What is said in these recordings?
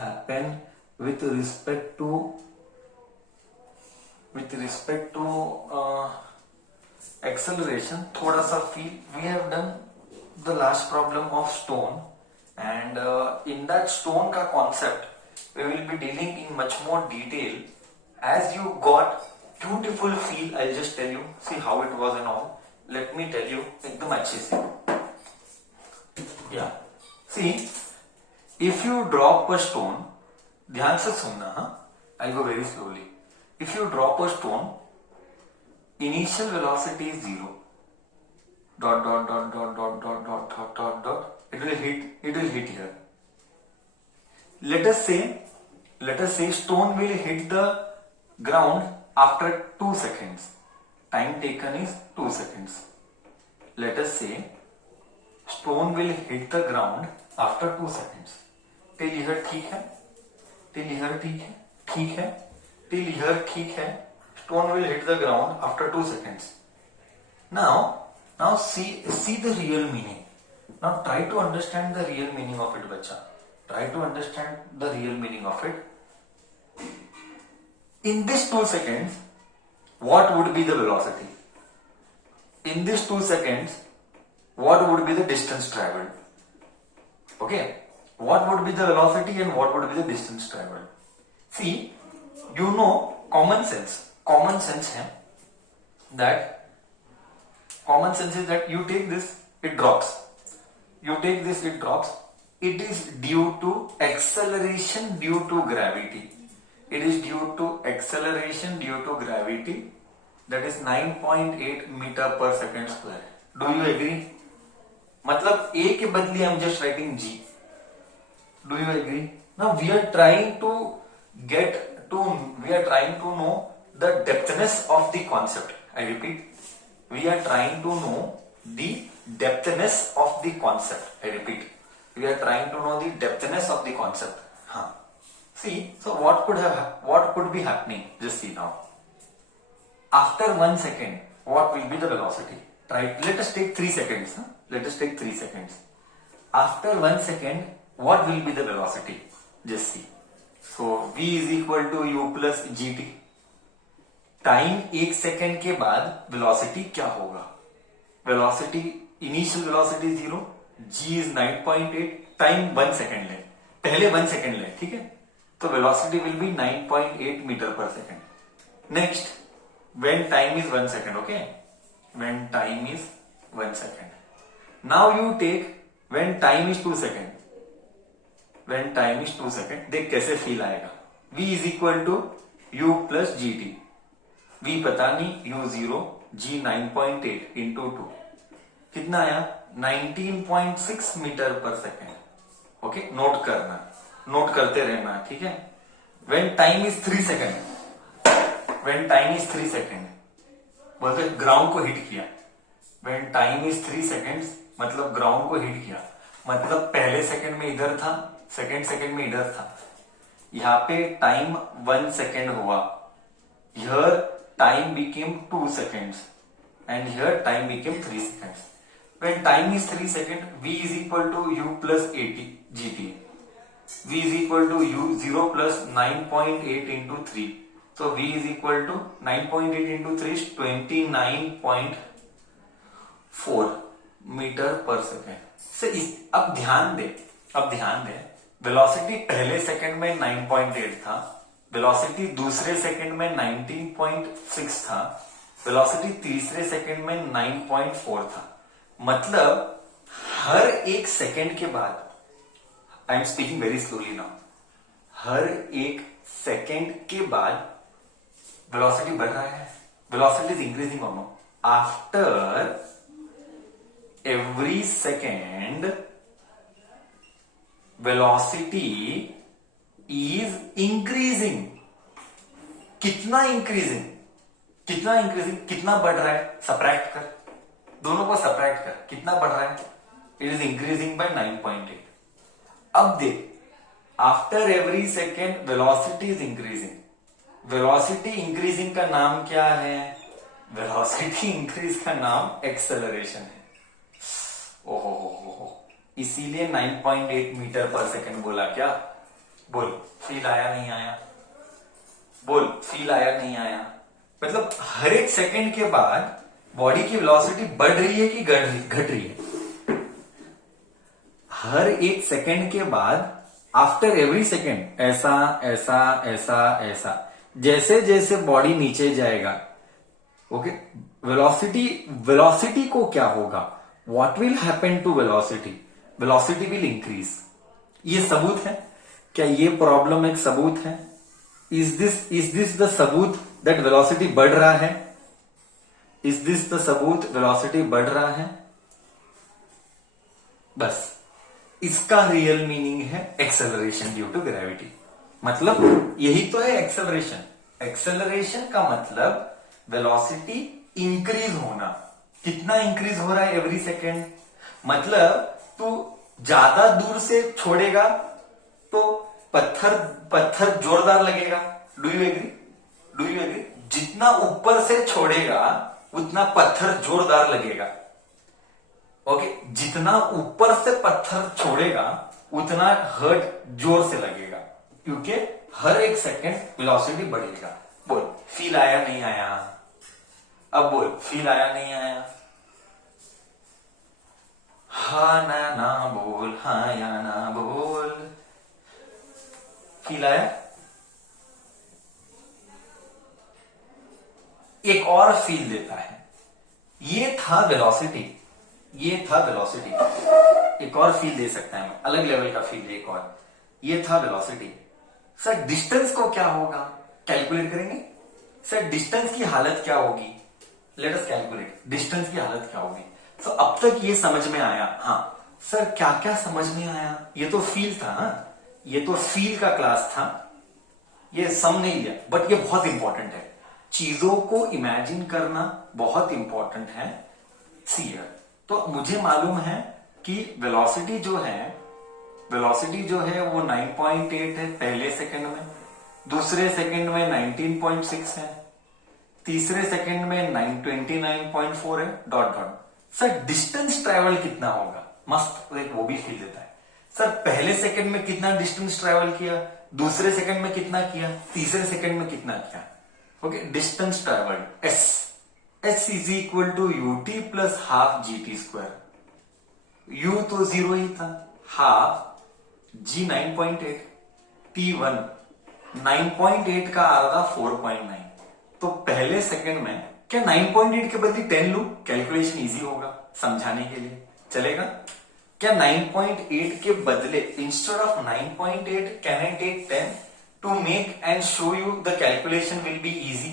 happen with respect to acceleration. थोड़ा सा feel we have done the last problem of stone, and in that stone का concept we will be dealing in much more detail. As you got beautiful feel, I'll just tell you, see how it was and all. Let me tell you एकदम अच्छे से. Yeah, see, if you drop a stone, ध्यान से सुनना, हाँ, I'll go very slowly. If you drop a stone, initial velocity is 0. Dot dot dot dot dot dot dot dot dot dot. It will hit here. Let us say stone will hit the ground after 2 seconds. Time taken is 2 seconds. Let us say stone will hit the ground after 2 seconds. Till here ठीक है? Till here ठीक है? ठीक है? Till here ठीक है? Stone will hit the ground after 2 seconds. Now see the real meaning. Now try to understand the real meaning of it, bacha. Try to understand the real meaning of it. In this 2 seconds, what would be the velocity? In this 2 seconds, what would be the distance traveled? Okay, what would be the velocity and what would be the distance traveled? See, you know, common sense है that common sense is that you take this, it drops. You take this, it drops. It is due to acceleration due to gravity. It is due to acceleration due to gravity. That is 9.8 meter per second square. Do you agree? मतलब A के बदले I'm just writing G. Do you agree? Now we are trying to know the depthness of the concept. I repeat, we are trying to know the depthness of the concept. I repeat, we are trying to know the depthness of the concept. Huh. See, so what could be happening? Just see now. After 1 second, what will be the velocity? Let us take 3 seconds. Huh? Let us take 3 seconds. After 1 second, what will be the velocity? Just see. So v is equal to u plus gt. Time 1 second के बाद velocity क्या होगा? Velocity, initial velocity 0, g is 9.8, time 1 second ले, पहले 1 second ले, ठीक है? तो velocity will be 9.8 metre per second. Next, when time is 1 second, okay? When time is 1 second. Now you take when time is 2 second. When time is 2 second, देख कैसे feel आएगा. v is equal to u plus G T. v पता नहीं, u 0, g 9.8 into 2 कितना आया? 19.6 metre per second. Okay, note करना, note करते रहना, ठीक है? When time is 3 second, when time is 3 second, बोलते ग्राउंड को हिट किया. व्हेन टाइम इज 3 सेकेंड्स मतलब ग्राउंड को हिट किया, मतलब पहले सेकेंड में इधर था, सेकेंड में इधर था. यहां पे टाइम 1 सेकेंड हुआ. Here time became 2 seconds and here time became 3 seconds. When time is 3 seconds, v is equal to u plus 80 gt. v is equal to u 0 plus 9.8 into 3. So v is equal to 9.8 into 3 is 29.4 metre per second. से अब ध्यान दे, velocity पहले second में 9.8 था, velocity दूसरे second में 19.6 था, velocity तीसरे सेकंड में 9.4 था. मतलब हर एक सेकंड के बाद, I am speaking very slowly now, हर एक सेकंड के बाद वेलोसिटी बढ़ रहा है. Velocity is increasing on after every second. Velocity is increasing. कितना इंक्रीजिंग, कितना बढ़ रहा है? सब्ट्रैक्ट कर, दोनों को सब्ट्रैक्ट कर, कितना बढ़ रहा है? It is increasing by 9.8. अब देख, after every second velocity is increasing. Velocity increasing का नाम क्या है? वेलोसिटी इंक्रीज का नाम एक्सेलरेशन है. ओहो, इसीलिए 9.8 मीटर पर सेकेंड बोला क्या? बोल फील आया नहीं आया? बोल फील आया नहीं आया? मतलब हर एक सेकंड के बाद बॉडी की वेलोसिटी बढ़ रही है कि घट रही है? हर एक सेकंड के बाद आफ्टर एवरी सेकंड ऐसा ऐसा ऐसा ऐसा, जैसे जैसे बॉडी नीचे जाएगा, ओके, वेलोसिटी वेलोसिटी को क्या होगा? What will happen to velocity? Velocity will increase. ये सबूत है क्या? ये प्रॉब्लम एक सबूत है? इज दिस द सबूत दैट वेलोसिटी बढ़ रहा है? इज दिस द सबूत वेलोसिटी बढ़ रहा है? बस इसका रियल मीनिंग है एक्सेलरेशन ड्यू टू ग्रेविटी। मतलब यही तो है एक्सेलरेशन। एक्सेलरेशन का मतलब वेलोसिटी इंक्रीज होना। कितना इंक्रीज हो रहा है एवरी सेकेंड? मतलब तू ज्यादा दूर से छोड़ेगा तो पत्थर पत्थर जोरदार लगेगा। Do you agree? Do you agree? जितना ऊपर से छोड़ेगा उतना पत्थर जोरदार लगेगा। ओके, जितना ऊपर से पत्थर छोड़ेगा उतना हर्ट जोर से लगेगा, क्योंकि हर एक सेकंड वेलोसिटी बढ़ेगा। बोल फील आया नहीं आया? अब बोल फील आया नहीं आया? हाँ ना बोल, हाँ या ना बोल। फील आया? एक और फील देता है। ये था वेलोसिटी, ये था वेलोसिटी। एक और फील दे सकता है, मैं अलग लेवल का फील एक और। ये था वेलोसिटी। सर डिस्टेंस को क्या होगा? कैलकुलेट करेंगे। सर डिस्टेंस की हालत क्या होगी? लेट अस कैलकुलेट डिस्टेंस की हालत क्या होगी। तो अब तक ये समझ में आया। हाँ सर, क्या क्या समझ में आया? ये तो फील था। हाँ, ये तो फील का क्लास था। ये सम नहीं लिया, बट ये बहुत इंपॉर्टेंट है। चीजों को इमेजिन करना बहुत इंपॉर्टेंट है। सी हियर, तो मुझे मालूम है कि वेलोसिटी जो है वो 9.8 है पहले सेकंड में, दूसरे सेकंड में 19.6 है, तीसरे सेकंड में 29.4 है, dot dot. Sir distance travel कितना होगा? मस्त, एक वो भी फील देता है। सर पहले सेकंड में कितना डिस्टेंस ट्रेवल किया, दूसरे सेकंड में कितना किया, तीसरे सेकंड में कितना किया। Okay, distance travelled S is equal to u t plus half g t square. U तो 0 ही था, हाफ जी 9.8, टी 1, 9.8 का आधा 4.9। तो पहले सेकंड में क्या 9.8 के बदले 10 लू? कैलकुलेशन इजी होगा समझाने के लिए, चलेगा क्या? 9.8 के बदले instead of 9.8 can I take 10 to make and show you the calculation will be easy.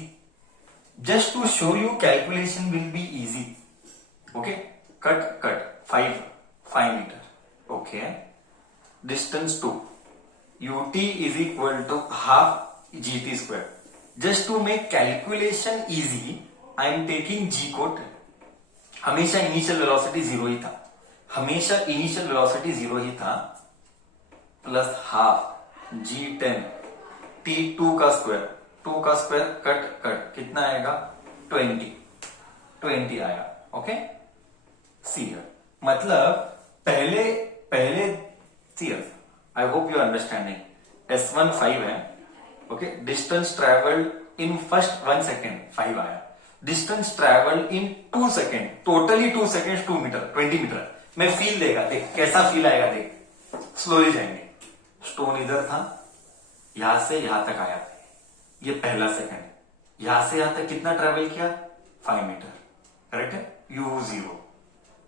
Just to show you calculation will be easy. Okay, cut 5 metre. Okay, distance 2, ut is equal to half gt square. Just to make calculation easy, I am taking g को 10. हमेशा initial velocity 0 ही था, हमेशा initial velocity 0 ही था, plus half g10 t2 का square, 2 का square cut कितना आएगा? 20 आया। ओके, सी हियर, मतलब पहले see here, I hope you understanding. S1 5 है। Okay, distance travelled in first 1 second 5 आया। Distance travelled in 2 second, totally 2 second 2 metre 20 metre में फील देगा। देख कैसा फील आएगा, देख स्लोली जाएंगे। स्टोन इधर था, यहां से यहां तक आया, ये पहला सेकेंड। यहां से यहां तक कितना ट्रेवल किया? 5 मीटर, करेक्ट है। u0,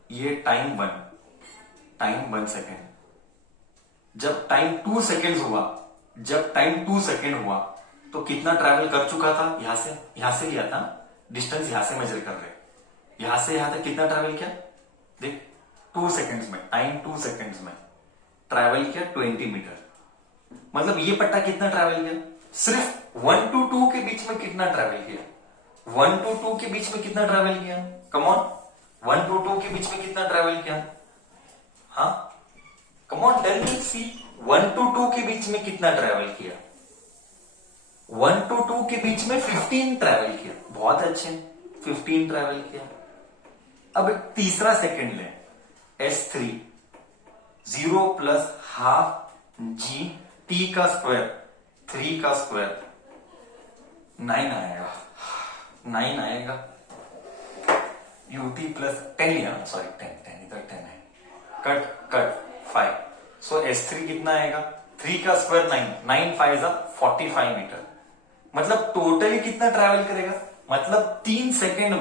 ये टाइम 1 सेकेंड। जब टाइम 2 सेकेंड हुआ तो कितना ट्रैवल कर चुका था? यहां से लिया था डिस्टेंस, यहां से मेजर कर रहे, यहां से यहां तक कितना ट्रैवल किया? देख 2 सेकेंड्स में, टाइम 2 सेकेंड्स में ट्रैवल किया 20 मीटर। मतलब ये पट्टा कितना ट्रैवल किया? सिर्फ 1 to 2 के बीच में कितना ट्रैवल किया? 1 to 2 के बीच में कितना ट्रैवल किया? कम ऑन, 1 to 2 के बीच में कितना ट्रैवल किया? हाँ, come on tell me, see 1 to 2 के बीच में कितना ट्रैवल किया? 1 to 2 के बीच में 15 ट्रैवल किया। बहुत अच्छे, 15 ट्रैवल किया। अब एक तीसरा सेकंड ले, S3, 0 प्लस हाफ जी t का स्क्वायर 3 का स्क्वायर 9 आएगा, 9 आएगा। ut प्लस 10 लिया, सॉरी 10 इधर 10 है, कट 5। सो s3 कितना आएगा, 3 का स्क्वायर 9, 9 5 45 मीटर। मतलब टोटली कितना ट्रैवल करेगा, मतलब 3 सेकंड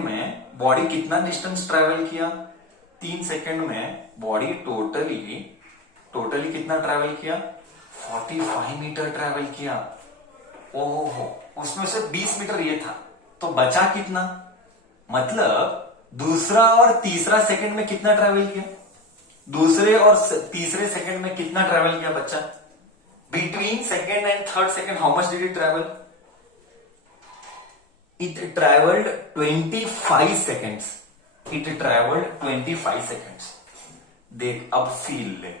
में बॉडी कितना डिस्टेंस ट्रैवल किया, 3 सेकंड में बॉडी टोटली कितना ट्रैवल किया, 45 मीटर ट्रैवल किया। ओहो, उसमें से 20 मीटर ये था, तो बचा कितना, मतलब दूसरा और तीसरा सेकंड में कितना ट्रैवल किया, दूसरे और तीसरे सेकंड में कितना ट्रैवल किया बच्चा, between second and third second how much did it travel, it travelled 25 seconds, it travelled 25 seconds. देख अब फील ले,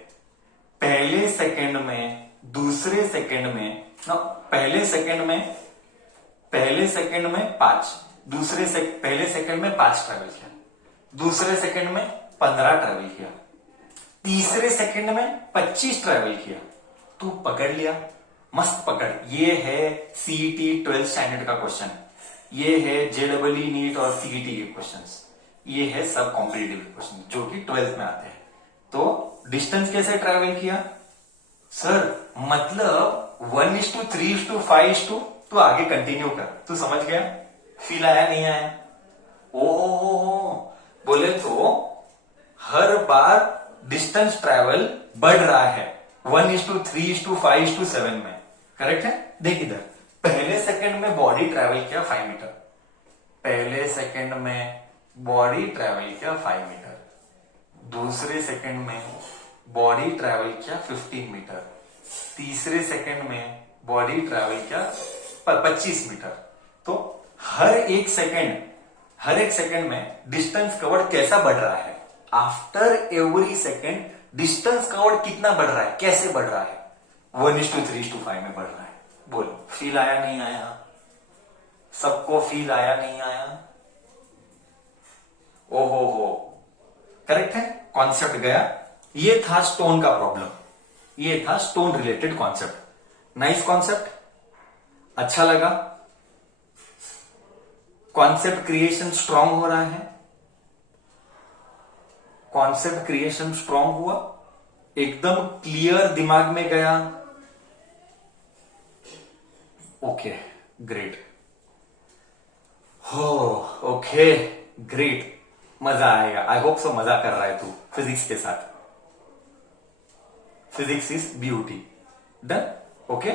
पहले सेकंड में दूसरे सेकंड में ना, पहले सेकंड में 5, पहले सेकंड में 5 ट्रैवल किया, दूसरे सेकंड में 15 ट्रैवल किया, तीसरे सेकंड में 25 ट्रैवल किया। तू पकड़ लिया, मस्त पकड़। ये है सीईटी 12th स्टैंडर्ड का क्वेश्चन, ये है जेडब्ल्यू नीट और सीईटी के क्वेश्चंस, ये है सब कॉम्पिटिटिव क्वेश्चन जो कि 12th में आते हैं। तो डिस्टेंस कैसे ट्रैवल किया सर, मतलब 1:3:5, तू आगे कंटिन्यू कर, तू समझ गया, फील आया नहीं आया। ओ बोले तो हर बार डिस्टेंस ट्रैवल बढ़ रहा है 1:3:5:7 में, करेक्ट है। देख इधर, पहले सेकंड में बॉडी ट्रैवल किया 5 मीटर, पहले सेकंड में बॉडी ट्रैवल किया 5 मीटर, दूसरे सेकंड में बॉडी ट्रैवल किया 15 मीटर, तीसरे सेकंड में बॉडी ट्रैवल किया 25 मीटर। तो हर एक सेकंड में डिस्टेंस कवर्ड कैसा बढ़ रहा है, after every second distance covered कितना बढ़ रहा है, कैसे बढ़ रहा है, 1:3:5 में बढ़ रहा है। बोल फील आया नहीं आया, सबको फील आया नहीं आया। ओहो, करेक्ट है, कॉन्सेप्ट गया। ये था स्टोन का प्रॉब्लम, ये था stone related concept. Nice concept, अच्छा लगा, कॉन्सेप्ट क्रिएशन स्ट्रांग हो रहा है, कॉन्सेप्ट क्रिएशन स्ट्रांग हुआ, एकदम क्लियर दिमाग में गया। ओके ग्रेट, हो ओके ग्रेट, मजा आएगा, आई होप सो मजा कर रहा है तू फिजिक्स के साथ, physics is beauty. Done, okay.